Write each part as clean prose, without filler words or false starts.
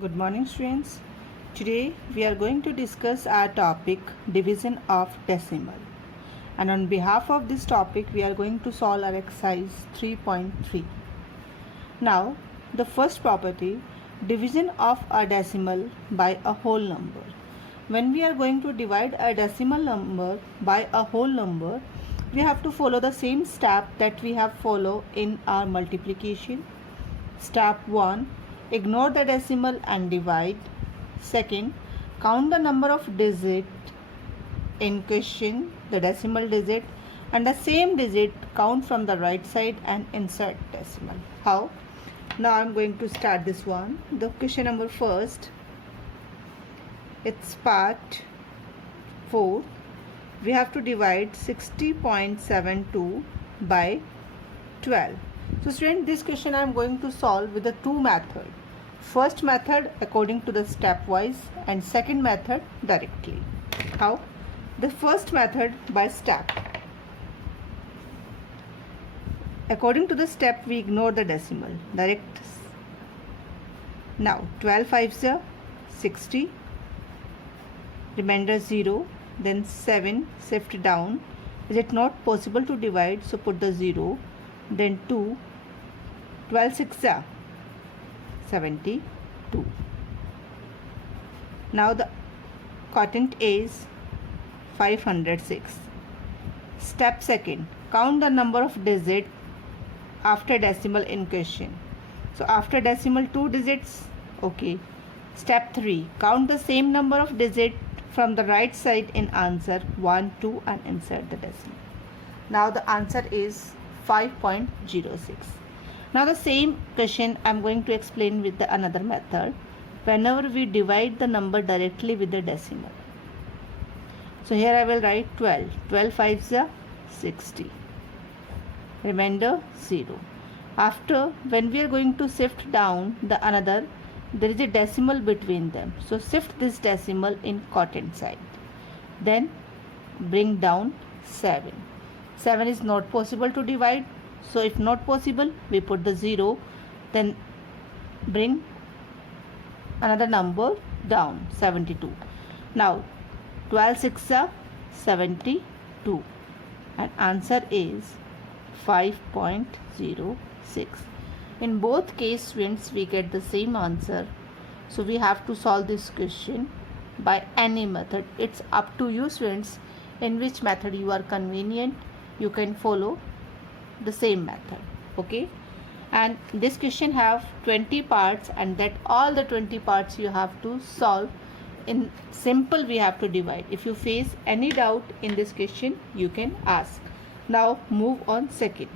Good morning, students. Today we are going to discuss our topic division of decimal. And on behalf of this topic, we are going to solve our exercise 3.3. Now, the first property, division of a decimal by a whole number. When we are going to divide a decimal number by a whole number, we have to follow the same step that we have followed in our multiplication. Step 1. Ignore the decimal and divide. Second, count the number of digits in question, the decimal digit, and the same digit count from the right side and insert decimal. How? Now I am going to start this one. The question number first, it's part 4. We have to divide 60.72 by 12. So student, this question I am going to solve with the two methods. First method according to the stepwise and second method directly. How? The first method by step. According to the step we ignore the decimal. Direct. Now 12 5s are 60. Remainder 0. Then 7 shift down. Is it not possible to divide? So put the 0. Then 2. 12 6 are 72. Now the quotient is 506. Step second, count the number of digits after decimal in question. So after decimal 2 digits. Okay. Step 3, count the same number of digits from the right side in answer 1, 2 and insert the decimal. Now the answer is 5.06. Now the same question I am going to explain with the another method. Whenever we divide the number directly with the decimal. So here I will write 12. 12 5s are 60. Remainder 0. After, when we are going to shift down the another, there is a decimal between them. So shift this decimal in quotient side. Then bring down 7. 7 is not possible to divide. So if not possible, we put the 0, then bring another number down, 72. Now 12 6 are 72 and answer is 5.06. In both case students we get the same answer. So we have to solve this question by any method. It's up to you students in which method you are convenient. You can follow the same method. Okay, and this question have 20 parts and that all the 20 parts you have to solve in simple. We have to divide. If you face any doubt in this question, you can ask. Now move on second.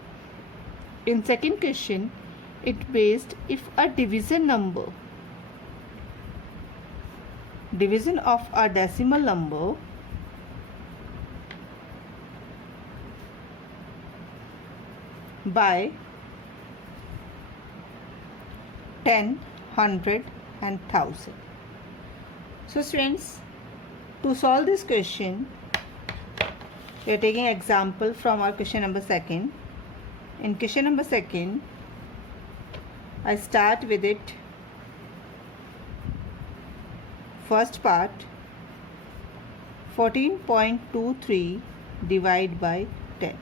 In second question, it based if a division of a decimal number by 10, 100 and 1000. So students, to solve this question, we are taking example from our question number second. In question number second, I start with it. First part, 14.23 divide by 10.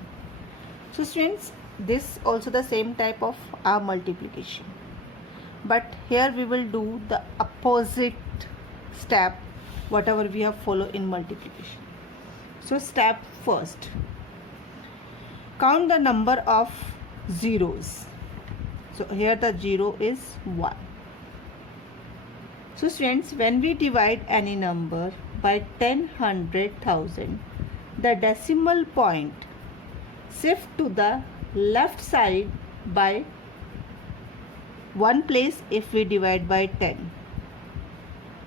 So students, this also the same type of our multiplication, but here we will do the opposite step whatever we have followed in multiplication. So step first, count the number of zeros. So here the 0 is 1. So students, when we divide any number by 10, 100, 1000, the decimal point shift to the left side by 1 place if we divide by 10.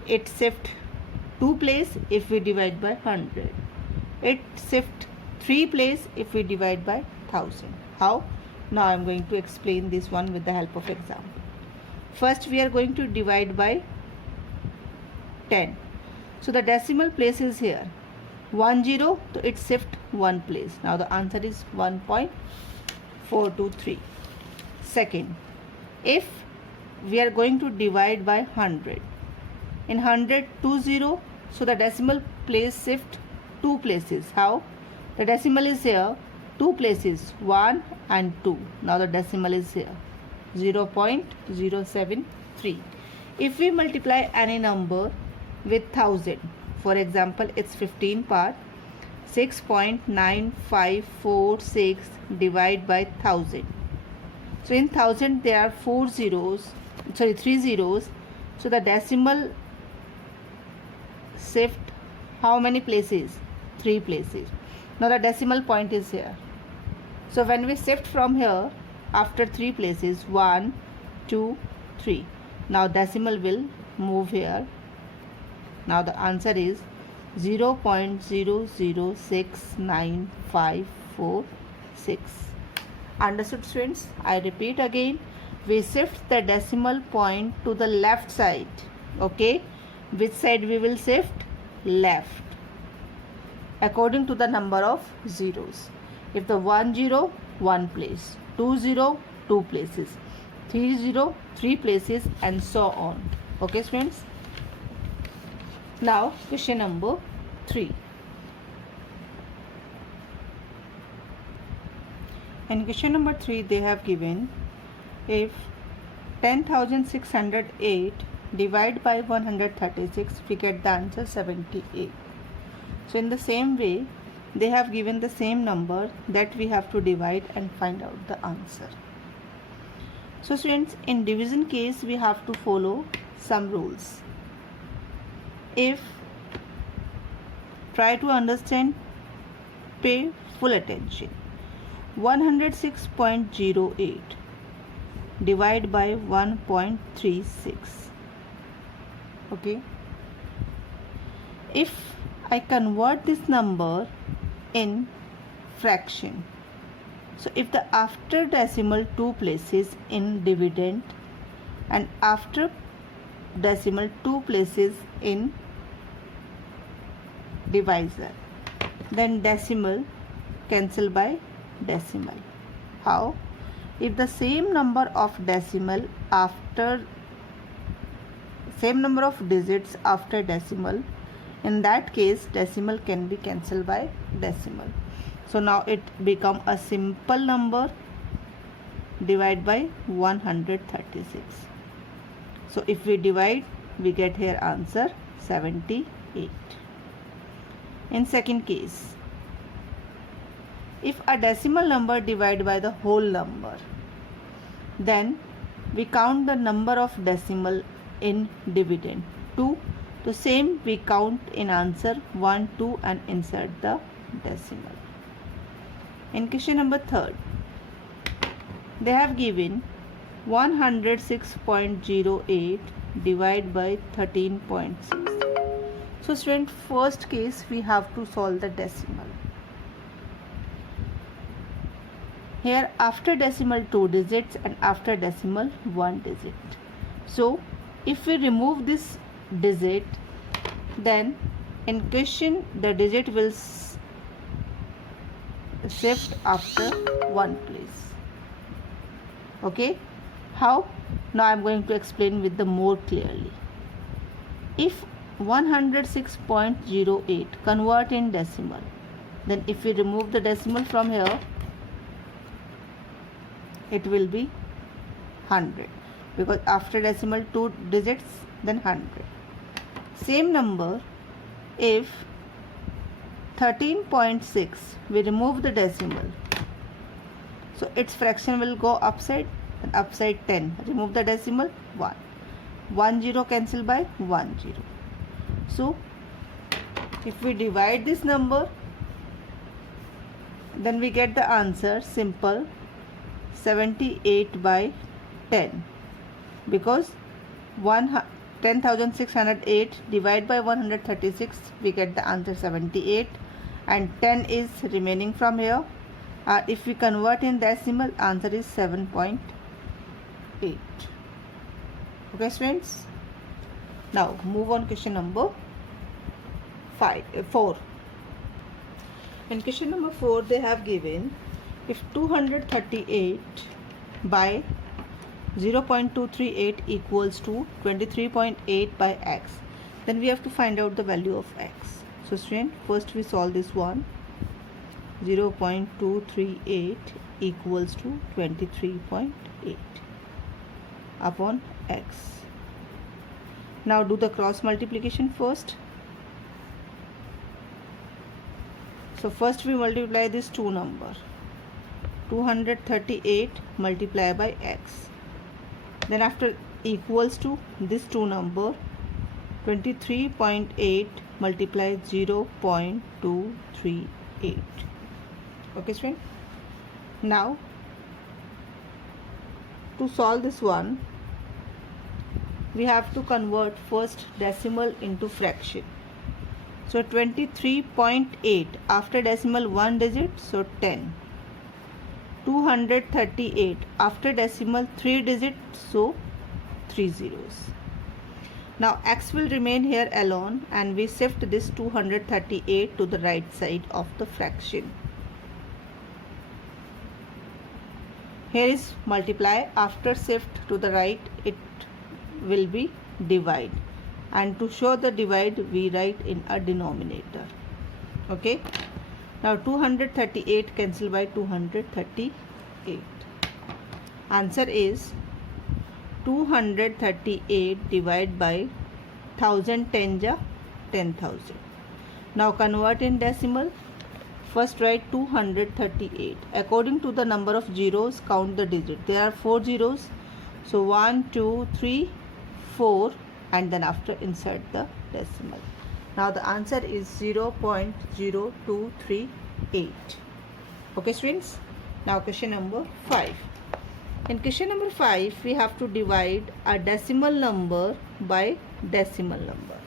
It shift 2 place if we divide by 100. It shift 3 place if we divide by 1000. How? Now I am going to explain this one with the help of example. First we are going to divide by 10. So the decimal place is here. 10, so it shift 1 place. Now the answer is 1.423. Second, if we are going to divide by 100. In 100, 20, so the decimal place shift 2 places. How? The decimal is here, 2 places, 1 and 2. Now the decimal is here, 0.073. If we multiply any number with 1000, for example, it's 15 part, 6.9546 divided by 1000. So in 1000 there are 3 zeros. So the decimal shift how many places? 3 places. Now the decimal point is here. So when we shift from here, after 3 places, 1, 2, 3. Now decimal will move here. Now the answer is 0.0069546. Understood, students? I repeat again. We shift the decimal point to the left side. Okay? Which side we will shift? Left. According to the number of zeros. If the 10, 1 place, 20, 2 places, 30, 3 places, and so on. Okay, students? Now, question number 3. In question number 3, they have given if 10,608 divided by 136, we get the answer 78. So in the same way, they have given the same number that we have to divide and find out the answer. So students, in division case, we have to follow some rules. If try to understand, pay full attention. 106.08 divided by 1.36. Okay. If I convert this number in fraction, so if the after decimal 2 places in dividend and after decimal 2 places in divisor, then decimal cancel by decimal. How? If the same number of decimal after same number of digits after decimal, in that case decimal can be cancelled by decimal. So now it become a simple number divided by 136. So if we divide, we get here answer 78. In second case, if a decimal number divided by the whole number, then we count the number of decimal in dividend 2. The same we count in answer 1, 2 and insert the decimal. In question number 3, they have given 106.08 divided by 13.6. So student, first case we have to solve the decimal. Here after decimal 2 digits and after decimal 1 digit. So if we remove this digit, then in question the digit will shift after 1 place. Okay, how? Now I am going to explain with the more clearly. If 106.08 convert in decimal, then if we remove the decimal from here, it will be 100, because after decimal 2 digits, then 100. Same number, if 13.6 we remove the decimal, so its fraction will go upside and upside 10. Remove the decimal, 1. 1 0 cancel by 1 0. So if we divide this number, then we get the answer simple 78 by 10, because 10,608 divided by 136, we get the answer 78 and 10 is remaining from here. If we convert in decimal, answer is 7.8. Okay students, now move on question number 4. In question number 4, they have given if 238 by 0.238 equals to 23.8 by x. Then we have to find out the value of x. So student, first we solve this one. 0.238 equals to 23.8 upon x. Now do the cross multiplication first. So first we multiply this two number. 238 multiply by x. Then after equals to this two number, 23.8 multiply 0.238. Okay student. Now to solve this one, we have to convert first decimal into fraction. So 23.8 after decimal one digit, so 10. 238 after decimal 3 digits, so 3 zeros. Now x will remain here alone and we shift this 238 to the right side of the fraction. Here is multiply, after shift to the right it will be divide, and to show the divide we write in a denominator. Okay. Now 238 cancel by 238. Answer is 238 divided by 1000 10 ja 10,000. Now convert in decimal. First write 238. According to the number of zeros, count the digit. There are 4 zeros. So 1, 2, 3, 4, and then after insert the decimal. Now the answer is 0.0238. Okay students. Now question number 5. In question number 5 we have to divide a decimal number by decimal number.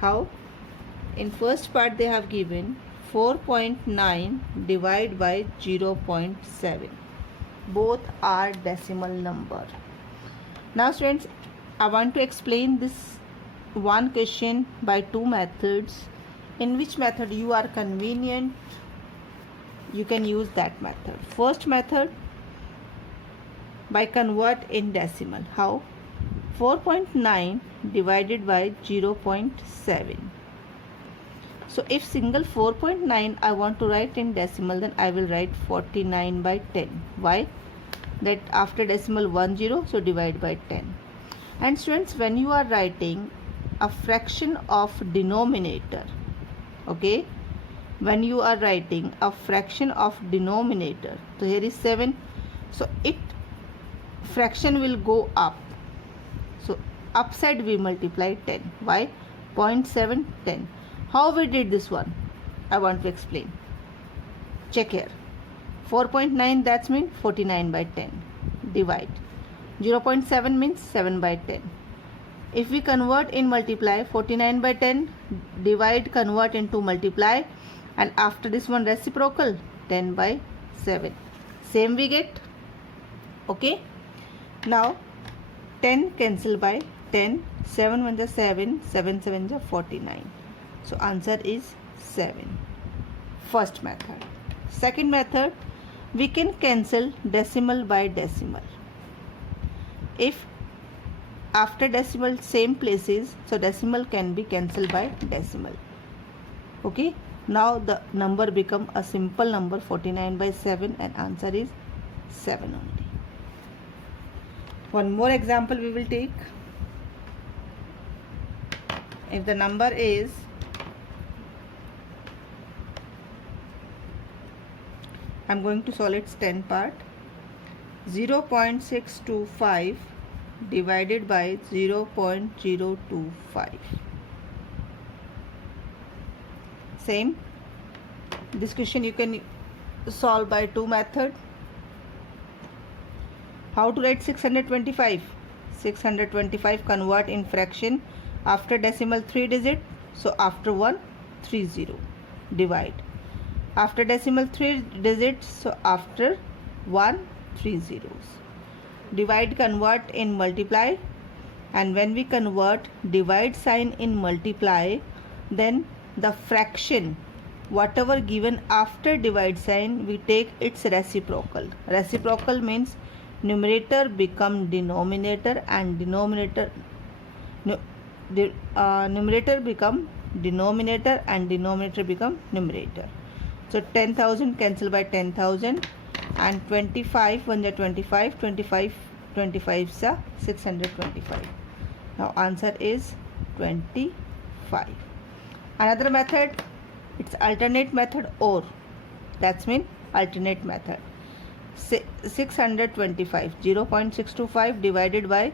How? In first part they have given 4.9 divided by 0.7. Both are decimal number. Now students, I want to explain this one question by two methods. In which method you are convenient, you can use that method. First method, by convert in decimal. How? 4.9 divided by 0.7. So if single 4.9 I want to write in decimal, then I will write 49 by 10. Why? That after decimal 1 0, so divide by 10. And students, when you are writing a fraction of denominator, okay, when you are writing a fraction of denominator, so here is 7, so it fraction will go up, so upside we multiply 10. Why? 0.7 10. How we did this one? I want to explain. Check here. 4.9 that's mean 49 by 10. Divide. 0.7 means 7 by 10. If we convert in multiply, 49 by 10, divide, convert into multiply, and after this one reciprocal, 10 by 7. Same we get. Okay. Now 10 cancel by 10. 7 1 is 7. 7 7 is 49. So answer is 7. First method. Second method, we can cancel decimal by decimal. If after decimal same places, so decimal can be cancelled by decimal. Okay. Now the number become a simple number, 49 by 7, and answer is 7 only. One more example we will take. If the number is I'm going to solve its 10 part. 0.625 divided by 0.025. Same. This question you can solve by two methods. How to write 625? 625 convert in fraction after decimal 3 digit. So after 1 30. Divide. After decimal 3 digits, so after 1 3 zeros. Divide, convert in multiply, and when we convert divide sign in multiply, then the fraction whatever given after divide sign we take its reciprocal. Reciprocal means numerator become denominator and numerator become denominator and denominator become numerator. So 10,000 cancel by 10,000 and 25 1 25, 25 25 sa 625. Now answer is 25. Another method, it's alternate method, or that's mean alternate method. 625 0.625 divided by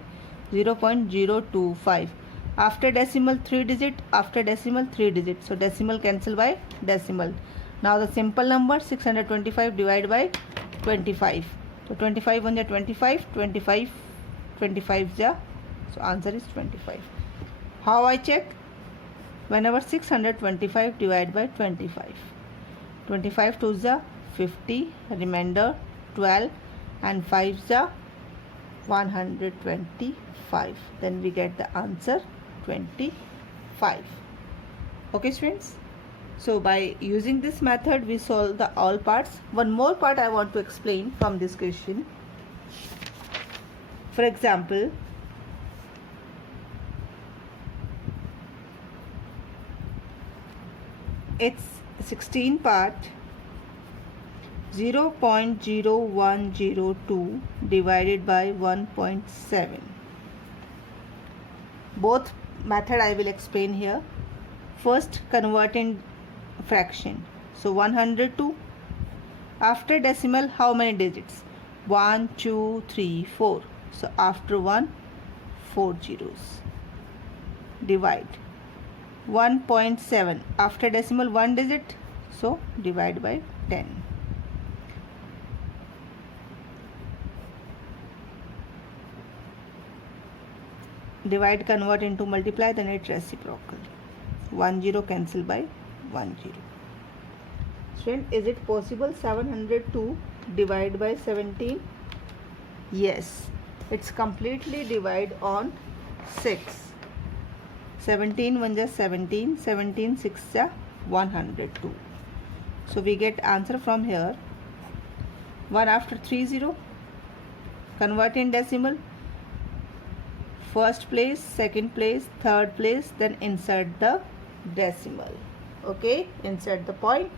0.025. After decimal 3 digit, after decimal 3 digit, so decimal cancel by decimal. Now the simple number 625 divided by 25. So 25 1 25, 25 25 ja, so answer is 25. How I check? Whenever 625 divided by 25, 25 2 ja 50, remainder 12 and 5 ja 125, then we get the answer 25. Okay students, so by using this method we solve the all parts. One more part I want to explain from this question. For example, it's 16 part 0.0102 divided by 1.7. Both method I will explain here. First, converting fraction. So 102. After decimal, how many digits? 1 2 3 4. So after 1, 4 zeros. Divide 1.7. After decimal 1 digit, so divide by 10. Divide, convert into multiply, then it's reciprocal. 1 0 cancel by 1 0. Student, is it possible 702 divide by 17? Yes, it's completely divide on 6. 17 1 ja 17, 17 6 ja 102. So we get answer from here. 1 after 3 0. Convert in decimal. First place, second place, third place, then insert the decimal. Okay, insert the point.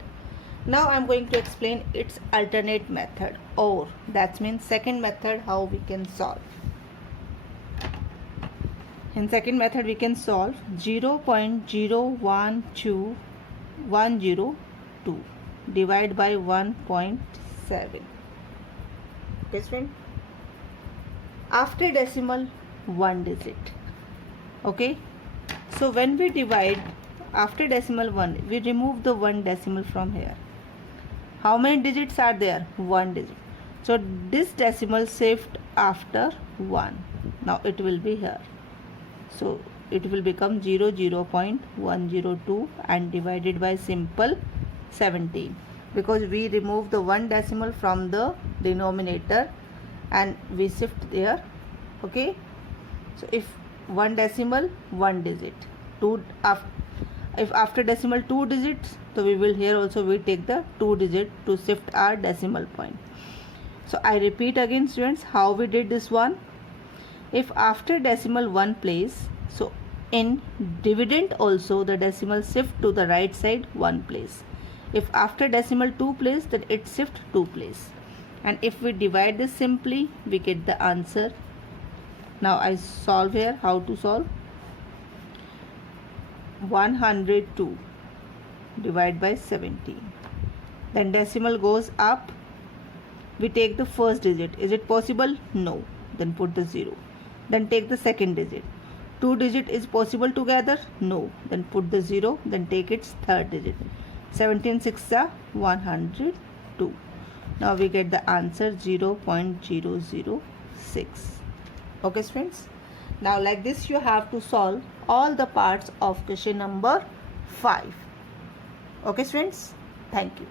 Now I am going to explain its alternate method, or that means second method, how we can solve. In second method we can solve 0.012102 divide by 1.7. Okay friend, after decimal 1 digit. Okay, so when we divide after decimal 1, we remove the 1 decimal from here. How many digits are there? 1 digit. So this decimal shift after 1. Now it will be here. So it will become 0.102 and divided by simple 17, because we remove the 1 decimal from the denominator and we shift there. Okay, so if 1 decimal 1 digit, if after decimal 2 digits, so we will here also we take the 2 digit to shift our decimal point. So I repeat again students, how we did this one. If after decimal 1 place, so in dividend also the decimal shift to the right side 1 place. If after decimal 2 place, then it shift 2 place. And if we divide this simply, we get the answer. Now I solve here. How to solve? 102 divided by 17. Then decimal goes up. We take the first digit. Is it possible? No. Then put the 0. Then take the second digit. 2 digit is possible together? No. Then put the 0. Then take its third digit. 17 6 are 102. Now we get the answer 0.006. Okay friends. Now like this you have to solve all the parts of question number 5. Okay friends. Thank you.